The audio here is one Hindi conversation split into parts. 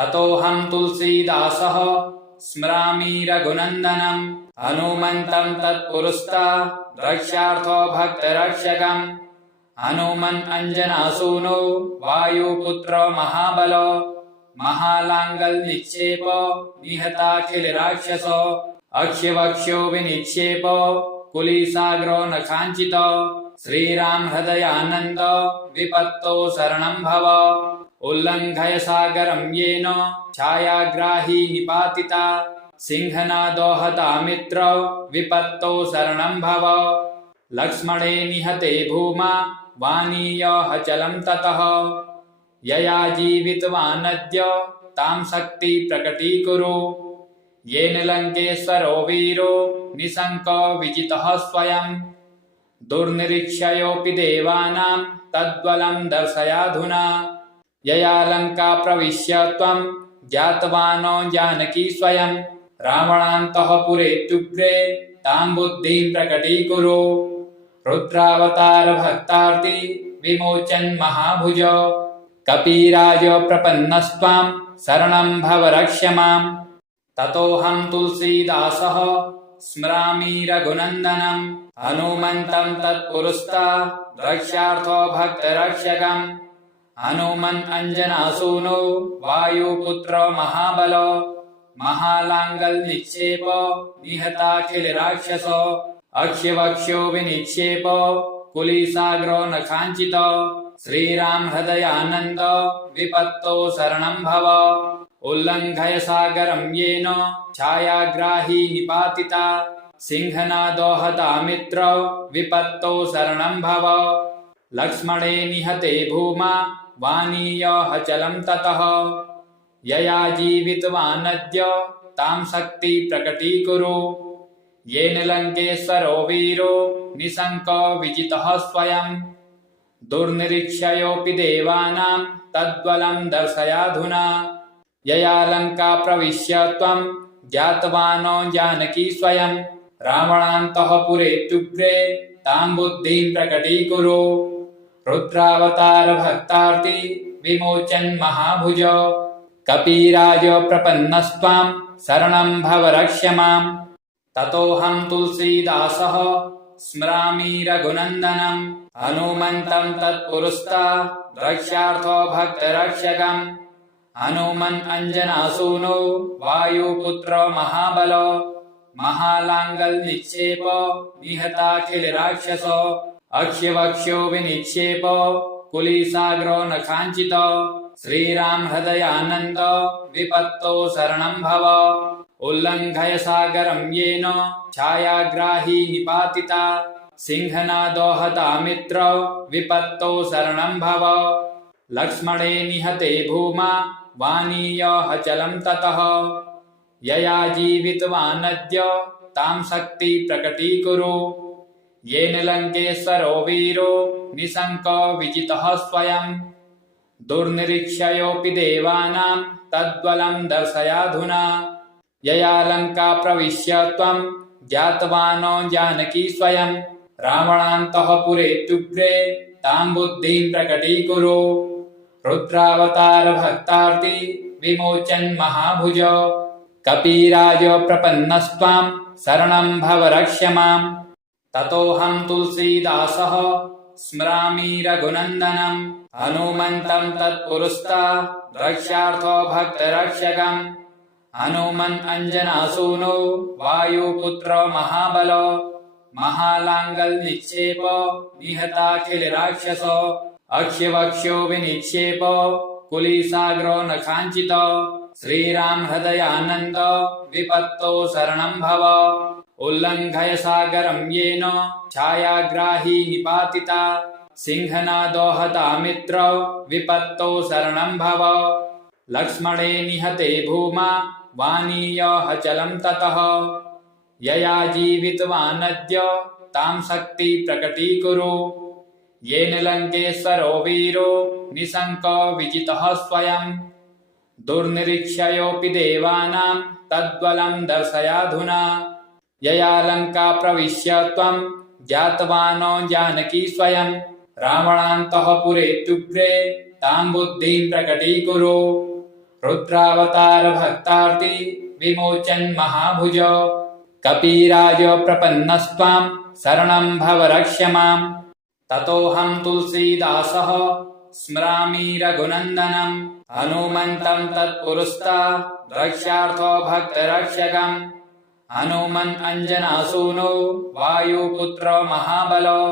ततोऽहं तुलसीदासः स्मरामि रघुनन्दनम् हनुमन्तं तत्पुरस्तात् रक्ष्यार्थो भक्तरक्षकम् हनुमन् अञ्जनासूनो वायुपुत्रो महाबलो महालाङ्गल्निक्षेपो निहताखिलराक्षसो अक्ष्यवक्ष्यो विनिक्षेपो कुलिसाग्रो न काञ्चितो श्रीराम हृदयानन्द विपत्तो शरणं भव उल्लङ्घय सागरं येन छायाग्राही निपातिता सिंहनादो हतामित्र विपत्तो शरणं भव लक्ष्मणे निहते भूमा वानीयः चलं ततः यया जीवितवानद्य तां शक्ति प्रकटीकुरु येन लङ्केश्वरो वीरो निशङ्को विजितः स्वयं दुर्निरीक्ष्योऽपि देवानां तद्बलं दर्शयाधुना यया लङ्का प्रविश्य त्वं ज्ञातवानो जानकी स्वयं रावणान्तःपुरेत्युग्रे तां बुद्धिं प्रकटीकुरु रुद्रावतार भक्तार्ति विमोचन् महाभुज कपिराज प्रपन्नस्त्वां शरणं भव रक्ष माम् ततोऽहं तुलसीदासः स्मरामि रघुनन्दनम् हनुमन्तं तत्पुरस्तात् रक्ष्यार्थो भक्तरक्षकम् हनुमन् अञ्जनासूनो वायुपुत्रो महाबलो महालाङ्गल्निक्षेपो निहताखिलराक्षसो अक्ष्यवक्ष्यो विनिक्षेपो कुलिसाग्रो न काञ्चितो श्रीराम हृदयानन्द विपत्तो शरणं भव उल्लङ्घय सागरं येन छायाग्राही निपातिता सिंहनादो हतामित्र विपत्तो शरणं भव लक्ष्मणे निहते भूमा वानीयः चलं ततः यया जीवितवानद्य तां शक्ति प्रकटीकुरु येन लङ्केश्वरो वीरो निशङ्को विजितः स्वयं दुर्निरीक्ष्योऽपि देवानां तद्बलं दर्शयाधुना यया लङ्का प्रविश्य त्वं ज्ञातवानो जानकी स्वयं रावणान्तःपुरेत्युग्रे तां बुद्धिं प्रकटीकुरु रुद्रावतार भक्तार्ति विमोचन् महाभुज कपिराज प्रपन्नस्त्वां शरणं भव रक्ष माम् ततोऽहं तुलसीदासः स्मरामि रघुनन्दनम् हनुमन्तं तत्पुरस्तात् रक्ष्यार्थो भक्तरक्षकम् हनुमन् अञ्जनासूनो वायुपुत्रो महाबलो महालाङ्गल्निक्षेपो निहताखिलराक्षसो अक्ष्यवक्ष्यो विनिक्षेपो कुलिसाग्रो न काञ्चितो श्रीराम हृदयानन्द विपत्तो शरणं भव उल्लङ्घय सागरं येन छायाग्राही निपातिता सिंहनादो हतामित्र विपत्तो शरणं भव लक्ष्मणे निहते भूमा वानीयः चलं ततः यया जीवितवानद्य तां शक्ति प्रकटीकुरु येन लङ्केश्वरो वीरो निशङ्को विजितः स्वयं दुर्निरीक्ष्योऽपि देवानां तद्बलं दर्शयाधुना यया लङ्का प्रविश्य त्वं ज्ञातवानो जानकी स्वयं रावणान्तःपुरेत्युग्रे तां बुद्धिं प्रकटीकुरु रुद्रावतार भक्तार्ति विमोचन् महाभुज कपिराज प्रपन्नस्त्वां शरणं भव रक्ष माम् ततोऽहं तुलसीदासः स्मरामि रघुनन्दनम् हनुमन्तं तत्पुरस्तात् रक्ष्यार्थो भक्तरक्षकम् हनुमन् अञ्जनासूनो वायुपुत्रो महाबलो महालाङ्गल्निक्षेपो निहताखिलराक्षसो अक्ष्यवक्ष्यो विनिक्षेपो कुलिसाग्रो न काञ्चितो श्रीराम हृदयानन्द विपत्तो शरणं भव उल्लङ्घय सागरं येन छायाग्राही निपातिता सिंहनादो हतामित्र विपत्तो शरणं भव लक्ष्मणे निहते भूमा वानीयः चलं ततः यया जीवितवानद्य तां शक्ति प्रकटीकुरु येन लङ्केश्वरो वीरो निशङ्को विजितः स्वयं दुर्निरीक्ष्योऽपि देवानां तद्बलं दर्शयाधुना यया लङ्का प्रविश्य त्वं ज्ञातवानो जानकी स्वयं रावणान्तःपुरेत्युग्रे तां बुद्धिं प्रकटीकुरु रुद्रावतार भक्तार्ति विमोचन महाभुज कपिराज प्रपन्नस्त्वां शरणं भव रक्ष माम् ततोऽहं तुलसीदासः स्मरामि रघुनन्दनं हनुमन्तं तत्पुरस्ता रक्षार्थो भक्तरक्षकम् हनुमन् अंजनासूनो वायुपुत्र महाबलो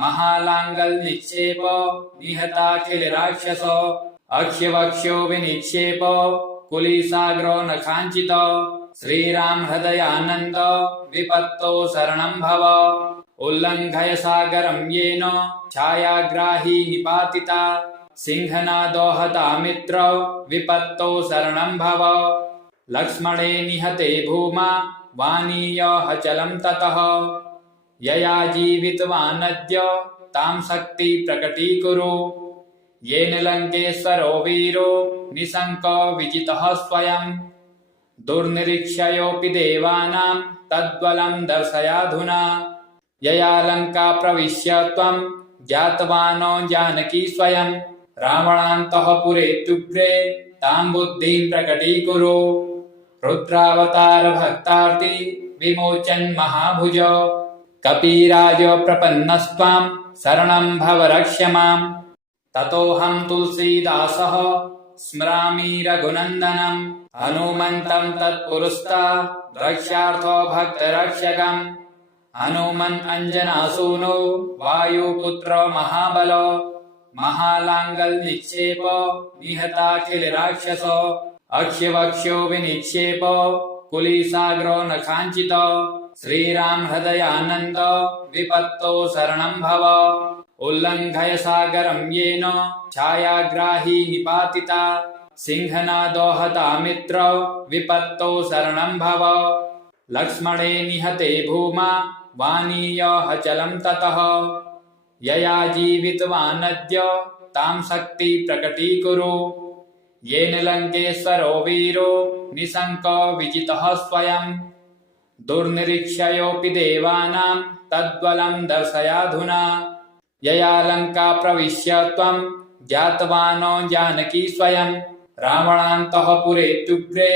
महालांगल निक्षेप निहताखिल राक्षसो अक्ष्यवक्ष्यो विनिक्षेप कुलीसाग्रो नखांचित श्रीराम हृदयानंद विपत्तो शरणं भव उल्लंघय सागरं येन छायाग्राही निपातिता सिंहनादो हता मित्र विपत्तो शरणं भव लक्ष्मणे निहते भूमा वानीयः चलं ततः यया जीवितवानद्य तां शक्ति प्रकटीकुरु येन लंकेश्वरो वीरो निशंको विजितः स्वयं दुर्निरीक्षयोऽपि देवानां तद्बलं दर्शयाधुना यया लंका प्रविश्य त्वं ज्ञातवानो जानकी स्वयं रावणान्तःपुरे तुभ्रे तां बुद्धिं प्रकटीकुरु रुद्रावतार भक्तार्ति विमोचन महाभुज कपिराज प्रपन्नस्त्वां शरणं भव रक्ष माम् ततोऽहं तुलसीदासः स्मरामि रघुनन्दनं हनुमन्तं तत्पुरस्ता रक्षार्थो भक्तरक्षकम् हनुमन् अंजनासूनो वायुपुत्र महाबलो महालांगल निक्षेप निहताखिल राक्षसो अक्ष्यवक्ष्यो विनिक्षेप कुलीसाग्रो नखांचित श्रीराम हृदयानंद विपत्तो शरणं भव उल्लंघय सागरं येन छायाग्राही निपातिता सिंहनादो हता मित्र विपत्तो शरणं भव लक्ष्मणे निहते भूमा वानीयः चलं ततः यया जीवितवानद्य तां शक्ति प्रकटीकुरु येन लंकेश्वरो वीरो निशंको विजितः स्वयं दुर्निरीक्षयोऽपि देवानां तद्बलं दर्शयाधुना यया लंका प्रविश्य त्वं ज्ञातवानो जानकी स्वयं रावणान्तःपुरे तुभ्रे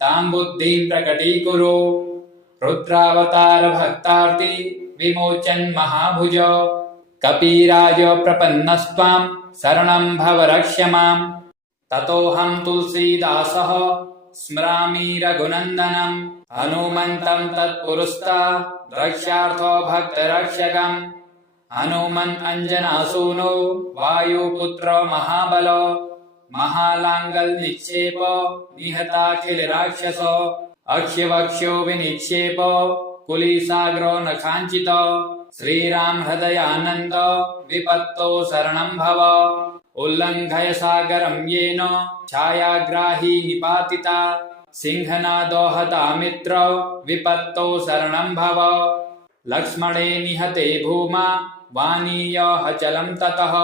तां बुद्धिं प्रकटीकुरु रुद्रावतार भक्तार्ति विमोचन महाभुज कपिराज प्रपन्नस्त्वां शरणं भव रक्ष माम् ततोऽहं तुलसीदासः स्मरामि रघुनन्दनं हनुमन्तं तत्पुरस्ता रक्षार्थो भक्तरक्षकम् हनुमन् अंजनासूनो वायुपुत्र महाबलो महालांगल निक्षेप निहताखिल राक्षसो अक्ष्यवक्ष्यो विनिक्षेप कुलीसाग्रो नखांचित श्रीराम हृदयानंद विपत्तो शरणं भव उल्लंघय सागरं येन छायाग्राही निपातिता सिंहनादो हता मित्र विपत्तो शरणं भव लक्ष्मणे निहते भूमा वानीयः चलं ततः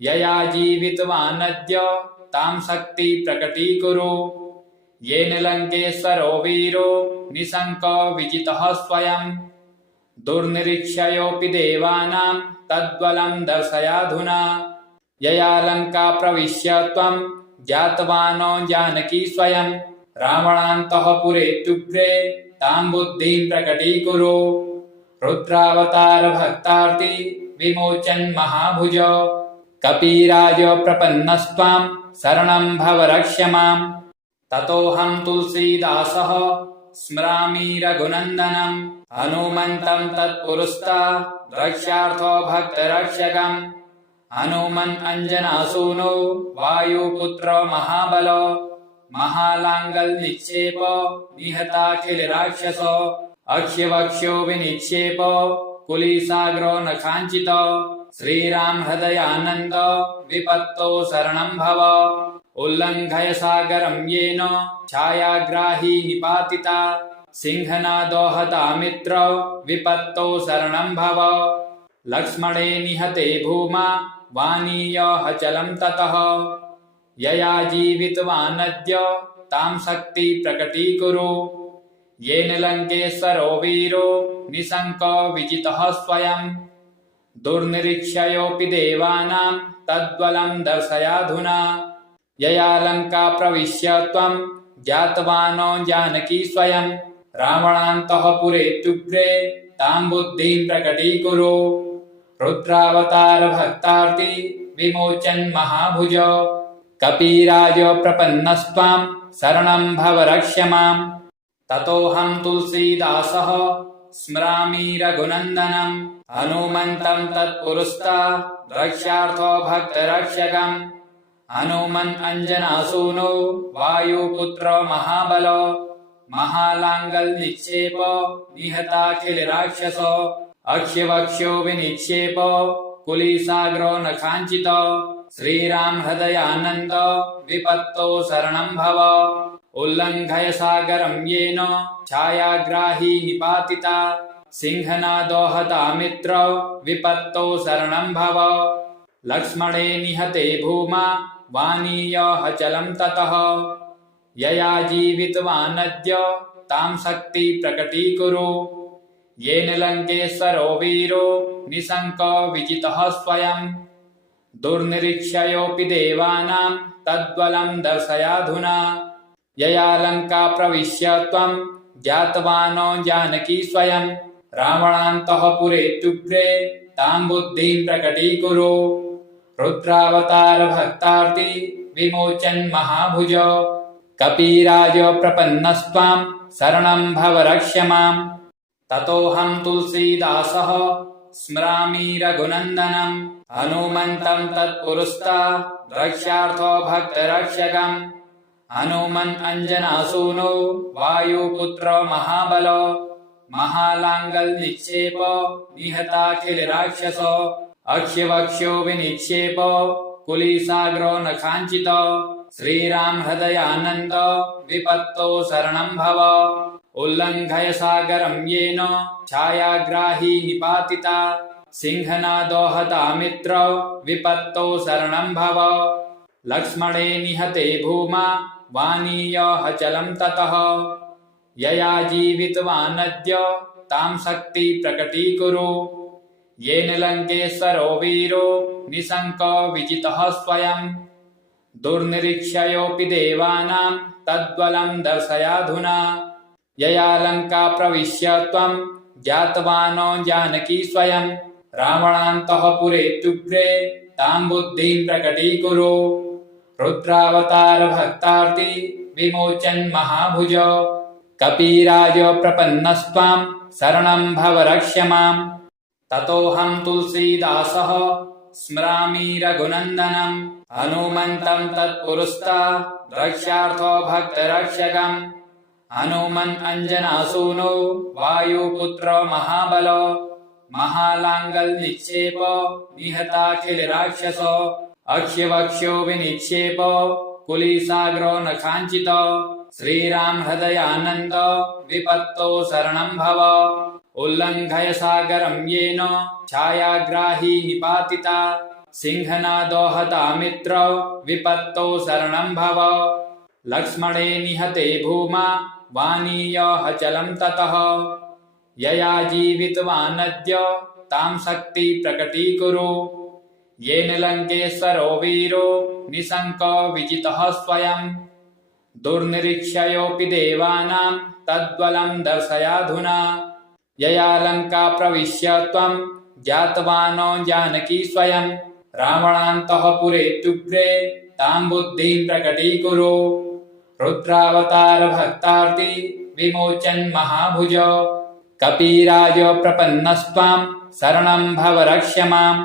यया जीवितवानद्य तां शक्ति प्रकटीकुरु येन लंकेश्वरो वीरो निशंको विजितः स्वयं दुर्निरीक्षयोऽपि देवानां तद्बलं दर्शयाधुना यया लंका प्रविश्य त्वं ज्ञातवानो जानकी स्वयं रावणान्तःपुरे तुभ्रे तां बुद्धिं प्रकटीकुरु रुद्रावतार भक्तार्ति विमोचन महाभुज कपिराज प्रपन्नस्त्वां शरणं भव रक्ष माम् ततोऽहं तुलसीदासः स्मरामि रघुनन्दनं हनुमन्तं तत्पुरस्ता रक्षार्थो भक्तरक्षकम् हनुमन् अंजनासूनो वायुपुत्र महाबलो महालांगल निक्षेप निहताखिल राक्षसो अक्ष्यवक्ष्यो विनिक्षेप कुलीसाग्रो नखांचित श्रीराम हृदयानंद विपत्तो शरणं भव उल्लंघय सागरं येन छायाग्राही निपातिता सिंहनादो हता मित्र विपत्तो शरणं भव लक्ष्मणे निहते भूमा वानीयः चलं ततः यया जीवितवानद्य तां शक्ति प्रकटीकुरु येन लंकेश्वरो वीरो निशंको विजितः स्वयं दुर्निरीक्षयोऽपि देवानां तद्बलं दर्शयाधुना यया लङ्का प्रविश्य त्वं ज्ञातवानो जानकी स्वयं रावणान्तःपुरेत्युग्रे तां बुद्धिं प्रकटीकुरु रुद्रावतार भक्तार्ति विमोचन् महाभुज कपिराज प्रपन्नस्त्वां शरणं भव रक्ष माम् ततोऽहं तुलसीदासः स्मरामि रघुनन्दनम् हनुमन्तं तत्पुरस्ता रक्षार्थो भक्तरक्षकम् हनुमन् अञ्जनासूनो वायुपुत्र महाबलो महालाङ्गल्निक्षेप निहताखिल राक्षसो अक्ष्यवक्ष्यो विनिक्षेप कुलिसाग्रो न काञ्चित श्रीराम हृदयानन्द विपत्तो शरणं भव उल्लङ्घय सागरं येन छायाग्राही निपातिता सिंहनादो हता मित्र विपत्तो शरणं भव लक्ष्मणे निहते भूमा वानीयः चलं ततः यया जीवितवानद्य तां शक्ति प्रकटीकुरु येन लङ्केश्वरो वीरो निशङ्को विजितः स्वयं दुर्निरीक्ष्योऽपि देवानां तद्बलं दर्शयाधुना यया लङ्का प्रविश्य त्वं ज्ञातवानो जानकी स्वयं रावणान्तःपुरेत्युग्रे तां बुद्धिं प्रकटीकुरु रुद्रावतार भक्तार्ति विमोचन् महाभुज कपिराज प्रपन्नस्त्वां शरणं भव रक्ष माम् ततोऽहं तुलसीदासः स्मरामि रघुनन्दनम् हनुमन्तं तत्पुरस्ता रक्षार्थो भक्तरक्षकम् हनुमन् अञ्जनासूनो वायुपुत्र महाबलो महालाङ्गल्निक्षेप निहताखिल राक्षसो अक्ष्यवक्ष्यो विनिक्षेप कुलिसाग्रो न काञ्चित श्रीराम हृदयानन्द विपत्तो शरणं भव उल्लङ्घय सागरं येन छायाग्राही निपातिता सिंहनादो हता मित्र विपत्तो शरणं भव लक्ष्मणे निहते भूमा वानीयः चलं ततः यया जीवितवानद्य तां शक्ति प्रकटीकुरु येन लङ्केश्वरो वीरो निशङ्को विजितः स्वयं दुर्निरीक्ष्योऽपि देवानां तद्बलं दर्शयाधुना यया लङ्का प्रविश्य त्वं ज्ञातवानो जानकी स्वयं रावणान्तःपुरेत्युग्रे तां बुद्धिं प्रकटीकुरु रुद्रावतार भक्तार्ति विमोचन् महाभुज कपिराज प्रपन्नस्त्वां शरणं भव रक्ष माम् ततोऽहं तुलसीदासः स्मरामि रघुनन्दनम् हनुमन्तं तत्पुरस्ता रक्षार्थो भक्तरक्षकम् हनुमन् अञ्जनासूनो वायुपुत्र महाबलो महालाङ्गल्निक्षेप निहताखिल राक्षसो अक्ष्यवक्ष्यो विनिक्षेप कुलिसाग्रो न काञ्चित श्रीराम हृदयानन्द विपत्तो शरणं भव उल्लङ्घय सागरं येन छायाग्राही निपातिता सिंहनादो हता मित्र विपत्तो शरणं भव लक्ष्मणे निहते भूमा वानीयः चलं ततः यया जीवितवानद्य तां शक्ति प्रकटीकुरु येन लङ्केश्वरो वीरो निशङ्को विजितः स्वयं दुर्निरीक्ष्योऽपि देवानां तद्बलं दर्शयाधुना यया लङ्का प्रविश्य त्वं ज्ञातवानो जानकी स्वयं रावणान्तःपुरेत्युग्रे तां बुद्धिं प्रकटीकुरु रुद्रावतार भक्तार्ति विमोचन् महाभुज कपिराज प्रपन्नस्त्वां शरणं भव रक्ष माम्